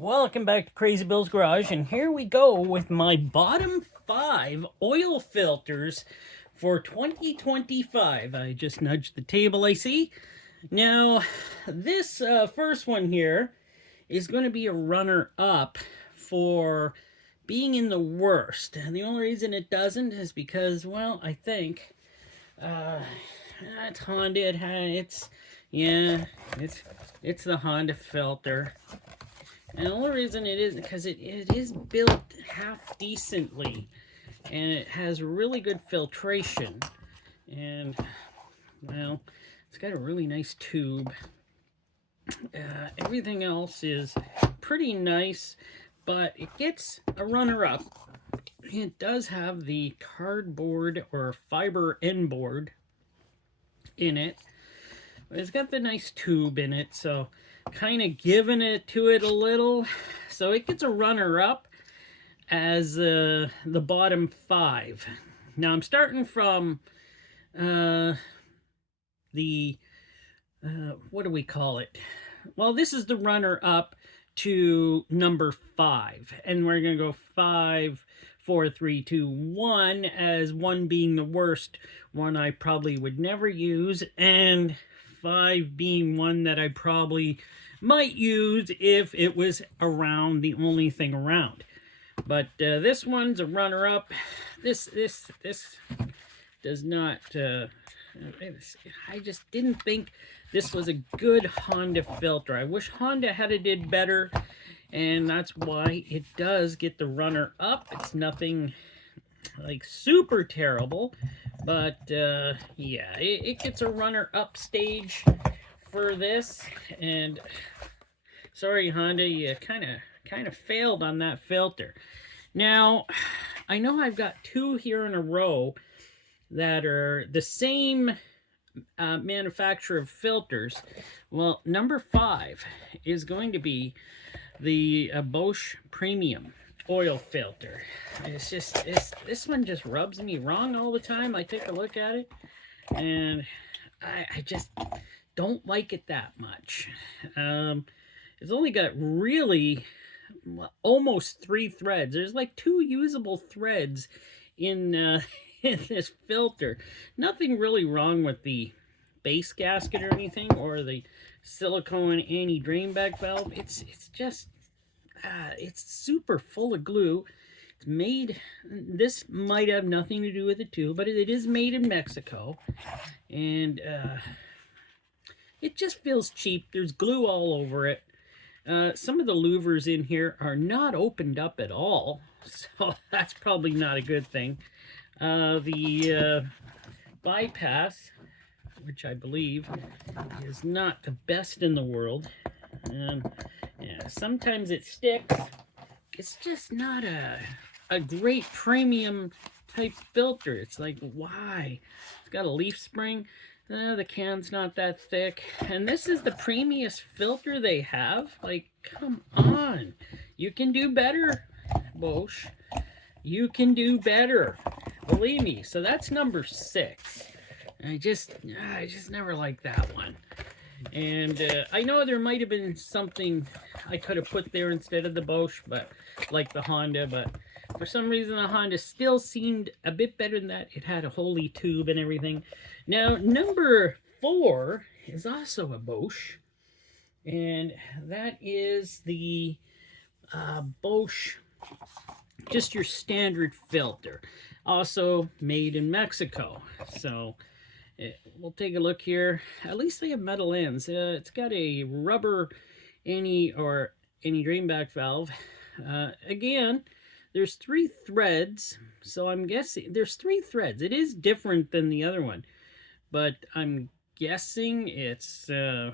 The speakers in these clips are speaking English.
Welcome back to Crazy Bill's Garage, and here we go with my bottom 5 oil filters for 2025. I just nudged the table, I see. Now, this first one here is going to be a runner-up for being in the worst. And the only reason it doesn't is because, well, I think it's Honda. It's the Honda filter. And the only reason it is because it is built half decently, and it has really good filtration, and well, it's got a really nice tube. Everything else is pretty nice, but it gets a runner-up. It does have the cardboard or fiber end board in it, but it's got the nice tube in it, so kind of giving it to it a little. So it gets a runner-up as the bottom 5. Now I'm starting from what do we call it? Well, this is the runner-up to number 5, and we're gonna go 5, 4, 3, 2, 1, as 1 being the worst, one I probably would never use, and 5 being one that I probably might use if it was around, the only thing around. But this one's a runner-up. This does not. I just didn't think this was a good Honda filter. I wish Honda had did better, and that's why it does get the runner-up. It's nothing like super terrible, but yeah, it gets a runner-up stage for this. And sorry, Honda, you kind of failed on that filter. Now, I know I've got 2 here in a row that are the same manufacturer of filters. Well, number 5 is going to be the Bosch Premium oil filter. It's just this one just rubs me wrong all the time. I take a look at it, and I just don't like it that much. It's only got really almost 3 threads. There's like 2 usable threads in in this filter. Nothing really wrong with the base gasket or anything, or the silicone anti-drain bag valve. It's just it's super full of glue. It's made, this might have nothing to do with it too, but it is made in Mexico, and it just feels cheap. There's glue all over it. Some of the louvers in here are not opened up at all, so that's probably not a good thing. The bypass, which I believe is not the best in the world. Yeah, sometimes it sticks. It's just not a great premium type filter. It's like, why? It's got a leaf spring. The can's not that thick. And this is the premium filter they have. Like, come on. You can do better, Bosch. You can do better. Believe me. So that's number 6. I just never liked that one. And I know there might have been something I could have put there instead of the Bosch, but like the Honda, but for some reason the Honda still seemed a bit better than that. It had a holy tube and everything. Now, number 4 is also a Bosch, and that is the Bosch, just your standard filter, also made in Mexico. So we'll take a look here. At least they have metal ends. It's got a rubber drain back valve. Again, there's 3 threads, so I'm guessing there's 3 threads. It is different than the other one, but I'm guessing it's I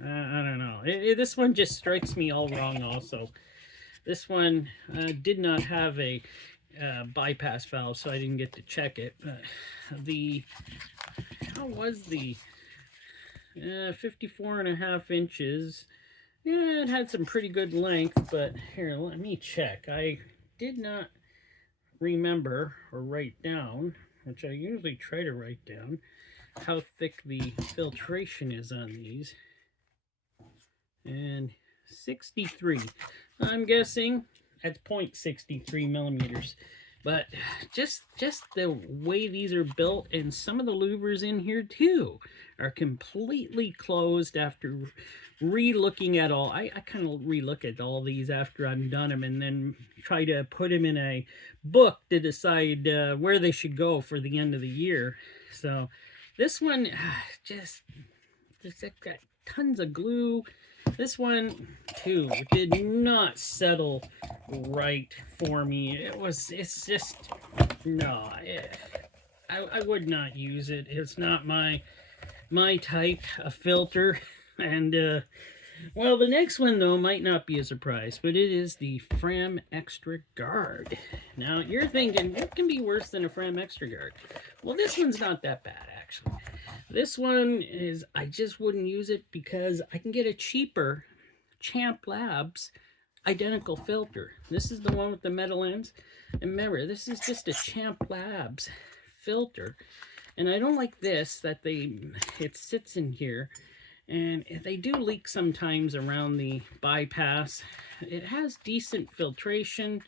don't know. This one just strikes me all wrong. Also, this one did not have a bypass valve, so I didn't get to check it. How was the 54.5 inches? Yeah, it had some pretty good length, but here, let me check. I did not remember or write down, which I usually try to write down, how thick the filtration is on these. And 63. I'm guessing that's 0.63 millimeters. But just the way these are built, and some of the louvers in here too are completely closed after re-looking at all. I kind of re-look at all these after I'm done them, and then try to put them in a book to decide where they should go for the end of the year. So this one just got tons of glue. This one too did not settle right for me. It's just, no, I would not use it. It's not my type of filter. And well, the next one though might not be a surprise, but it is the Fram Extra Guard. Now you're thinking, what can be worse than a Fram Extra Guard? Well, this one's not that bad actually. This one is, I just wouldn't use it because I can get a cheaper Champ Labs identical filter. This is the one with the metal ends. And remember, this is just a Champ Labs filter. And I don't like this, that it sits in here. And they do leak sometimes around the bypass. It has decent filtration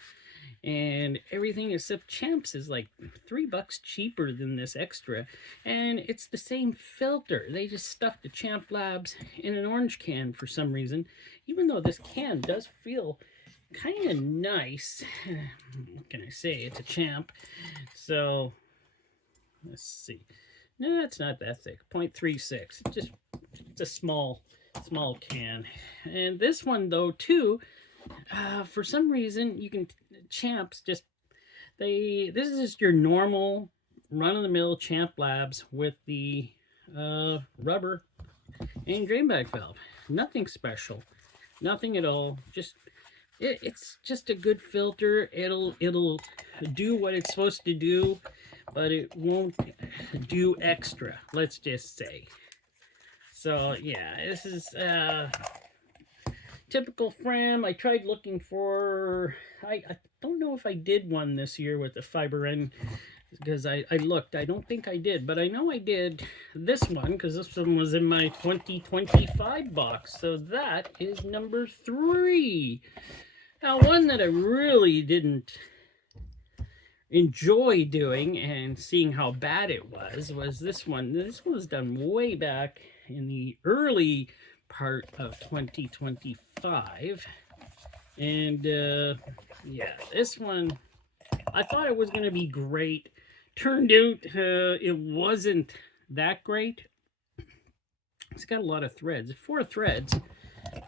and everything, except Champs is like $3 cheaper than this extra, and it's the same filter. They just stuffed the Champ Labs in an orange can for some reason, even though this can does feel kind of nice. What can I say? It's a Champ. So let's see. No, it's not that thick. 0.36. It's a small can. And this one though too, for some reason you can Champs this is your normal run-of-the-mill Champ Labs with the rubber and drain bag valve. Nothing special, nothing at all. It's just a good filter. It'll do what it's supposed to do, but it won't do extra, let's just say. So yeah, this is typical Fram. I tried looking for, I don't know if I did one this year with the fiber end, because I looked. I don't think I did, but I know I did this one, because this one was in my 2025 box. So that is number 3. Now, one that I really didn't enjoy doing and seeing how bad it was this one. This one was done way back in the early part of 2025, and yeah, this one I thought it was going to be great. Turned out it wasn't that great. It's got a lot of threads, 4 threads,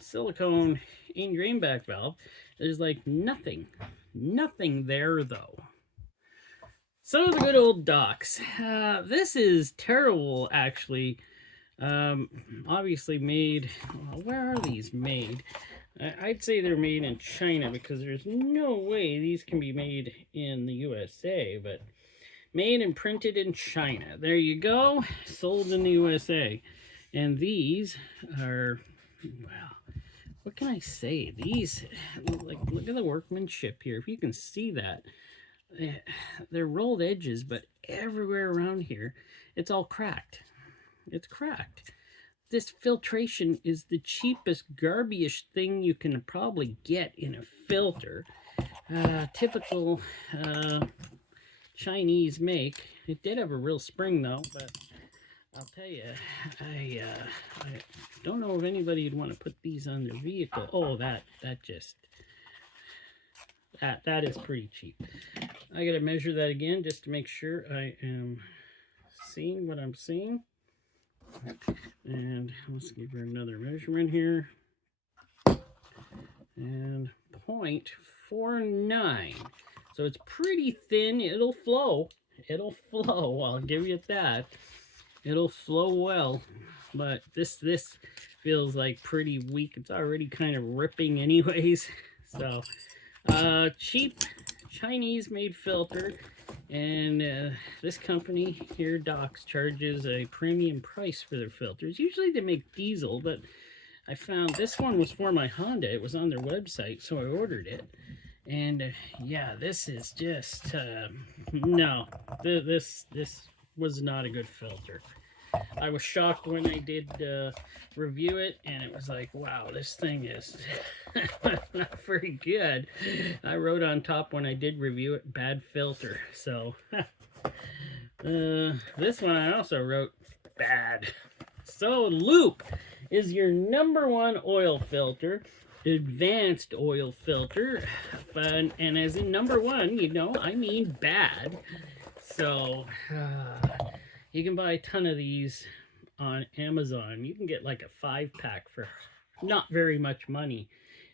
silicone in drain back valve. There's like nothing there though. So the good old docks. This is terrible actually. Obviously made, where are these made? I'd say they're made in China, because there's no way these can be made in the USA, but made and printed in China. There you go, sold in the USA. And these are, well, what can I say? These, like, look at the workmanship here. If you can see that, they're rolled edges, but everywhere around here, it's all cracked. It's cracked. This filtration is the cheapest garbage thing you can probably get in a filter. Typical Chinese make. It did have a real spring though, but I'll tell you, I don't know if anybody would want to put these on their vehicle. Oh, that is pretty cheap. I gotta measure that again just to make sure I am seeing what I'm seeing. And let's give her another measurement here. And 0.49. So it's pretty thin. It'll flow. It'll flow. I'll give you that. It'll flow well. But this feels like pretty weak. It's already kind of ripping anyways. So cheap Chinese made filter. And this company here, Docks, charges a premium price for their filters. Usually they make diesel, but I found this one was for my Honda. It was on their website, so I ordered it. And yeah, this is just, no, this was not a good filter. I was shocked when I did review it, and it was like, wow, this thing is not very good. I wrote on top when I did review it, bad filter. So this one I also wrote bad. So Loop is your #1 oil filter, advanced oil filter, and as in #1, you know, I mean bad. So you can buy a ton of these on Amazon. You can get like a 5-pack for not very much money,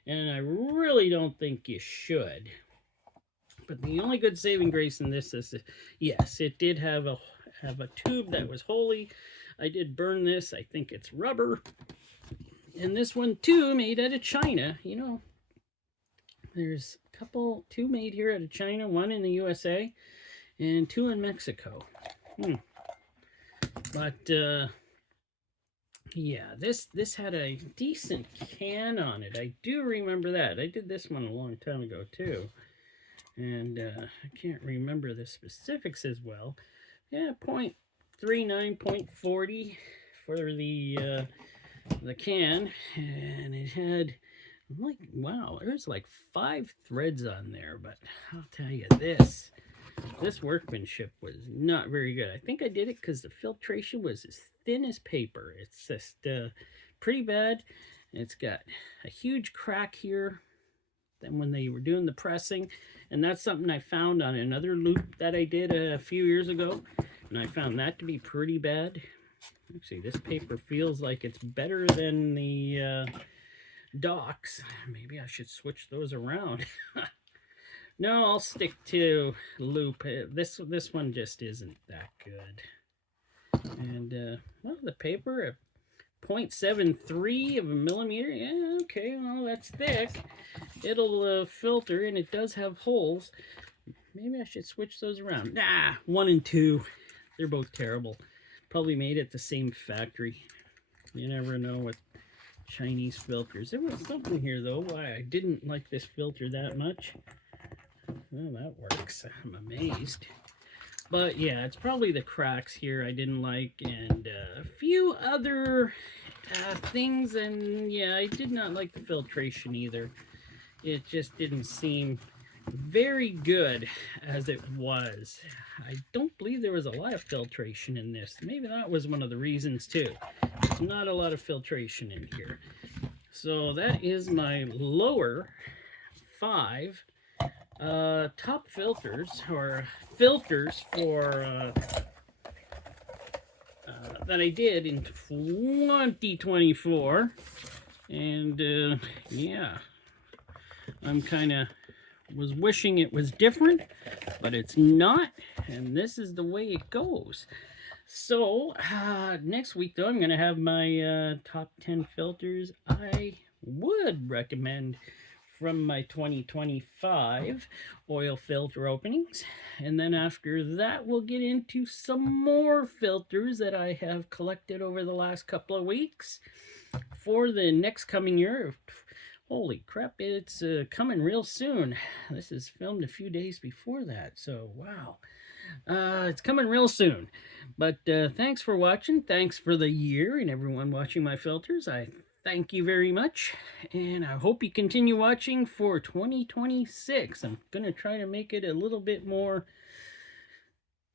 and I really don't think you should. But the only good saving grace in this is, yes, it did have a tube that was holy. I did burn this. I think it's rubber. And this one too, made out of China. You know, there's a couple, 2 made here out of China, 1 in the USA, and 2 in Mexico. But yeah, this had a decent can on it. I do remember that. I did this one a long time ago too. And I can't remember the specifics as well. Yeah, 0.39, 0.40 for the can, and it had, like, wow, there's like 5 threads on there. But I'll tell you, this workmanship was not very good. I think I did it because the filtration was as thin as paper. It's just pretty bad. It's got a huge crack here than when they were doing the pressing, and that's something I found on another loop that I did a few years ago, and I found that to be pretty bad. Actually, this paper feels like it's better than the docks. Maybe I should switch those around. No, I'll stick to loop. This one just isn't that good. And well, the paper, 0.73 of a millimeter. Yeah, okay, well, that's thick. It'll filter, and it does have holes. Maybe I should switch those around. Nah, 1 and 2. They're both terrible. Probably made at the same factory. You never know with Chinese filters. There was something here, though, why I didn't like this filter that much. Well, that works. I'm amazed. But yeah, it's probably the cracks here I didn't like, and a few other things. And yeah, I did not like the filtration either. It just didn't seem very good as it was. I don't believe there was a lot of filtration in this. Maybe that was one of the reasons too. There's not a lot of filtration in here. So that is my lower 5 top filters, or filters for that I did in 2024. And yeah, I'm kind of was wishing it was different, but it's not, and this is the way it goes. So next week, though, I'm going to have my top 10 filters I would recommend from my 2025 oil filter openings. And then after that, we'll get into some more filters that I have collected over the last couple of weeks for the next coming year. Holy crap, it's coming real soon. This is filmed a few days before that, so wow. It's coming real soon. But thanks for watching. Thanks for the year and everyone watching my filters. I thank you very much, and I hope you continue watching for 2026. I'm going to try to make it a little bit more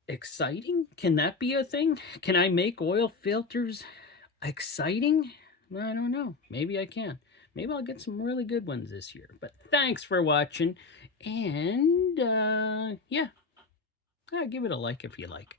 exciting. Can that be a thing? Can I make oil filters exciting? I don't know. Maybe I can. Maybe I'll get some really good ones this year. But thanks for watching, and yeah, give it a like if you like.